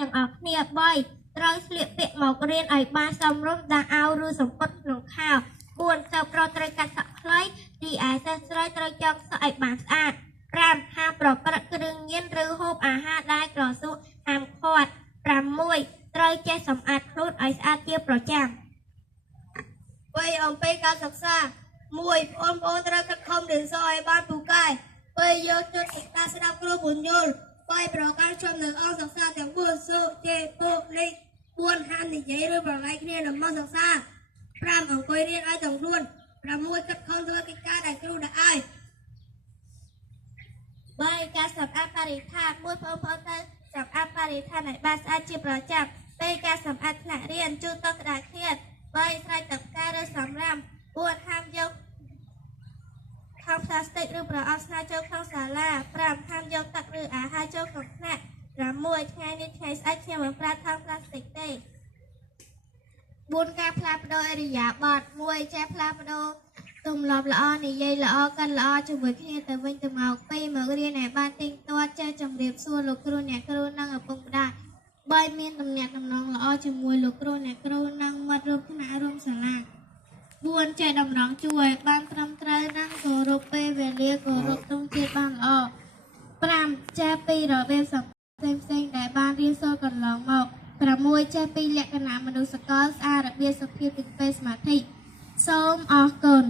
ទាំងអស់គ្នា3ត្រូវស្លៀកពាក់មករៀនឲ្យបានសមរម្យដាក់អាវឬសំពត់ក្នុងខោ4សិស្សប្រុសត្រូវកាត់សក់ខ្លីទីឯសិស្សស្រីត្រូវចងសក់ឲ្យបានស្អាត5ហាមប្រព្រឹត្តគ្រឿងញៀនឬហូបអាហារដែលក្រសួងហាមឃាត់6ត្រូវចេះសម្អាតខ្លួនឲ្យស្អាតជាប្រចាំ3អំពីការសិក្សា1បងប្អូនត្រូវខិតខំរៀនសូត្រឲ្យបានពូកែ2យកចិត្តសិក្សាស្ដាប់គ្រូបញ្យល់3ប្រកាន់ជាប់នៅអង្គសិក្សាទាំង4សុជេពុលេខ4ហាមនិយាយឬប្រឡែកគ្នានៅមកសិក្សា5អង្គុយរៀនឲ្យទាំងខ្លួន6ខិតខំធ្វើកិច្ចការដែលគ្រូដាក់ឲ្យ3ការសម្អាតបរិស្ថាន1បងប្អូនត្រូវសម្អាតបរិស្ថានឲ្យបានស្អាតជាប្រចាំ2ការសម្អាតថ្នាក់រៀនជូតតុក្តារធាតុ3ស្រែកទឹកផ្កាឬសម្រាម4ហាមយកថង់ផ្លាស្ទិកឬប្រអប់ស្នាចូលក្នុងសាលា5ហាមយកទឹកឬអាហារចូលក្នុងថ្នាក់6ថ្ងៃនេះថ្ងៃស្អែកខ្ញុំមិនប្រើថង់ផ្លាស្ទិកទេ4ការផ្លាស់ប្ដូរឥរិយាបថ1ចេះផ្លាស់ប្ដូរទម្លាប់ល្អនិយាយល្អកាន់ល្អជាមួយគ្នាទៅវិញទៅមក2មករៀនឲ្យបានទៀងទាត់ចេះជម្រាបសួរលោកគ្រូអ្នកគ្រូនិងឪពុកម្ដាយ3មានទំនាក់ទំនងល្អជាមួយលោកគ្រូអ្នកគ្រូនិងមិត្តរួមថ្នាក់រួមសាលា4ចេះតម្រង់ជួរឲ្យបានត្រឹមត្រូវនិងគោរពពេលវេលាគោរពទង់ជាតិបានល្អ5ចេះពីរបៀបសម្ភាសផ្សេងៗដែលបានរៀនសូត្រកន្លងមក6ចេះពីលក្ខណៈមនុស្សកលស្អាតរបៀបសុភាពទឹកពេលសមាធិសូមអរគុណ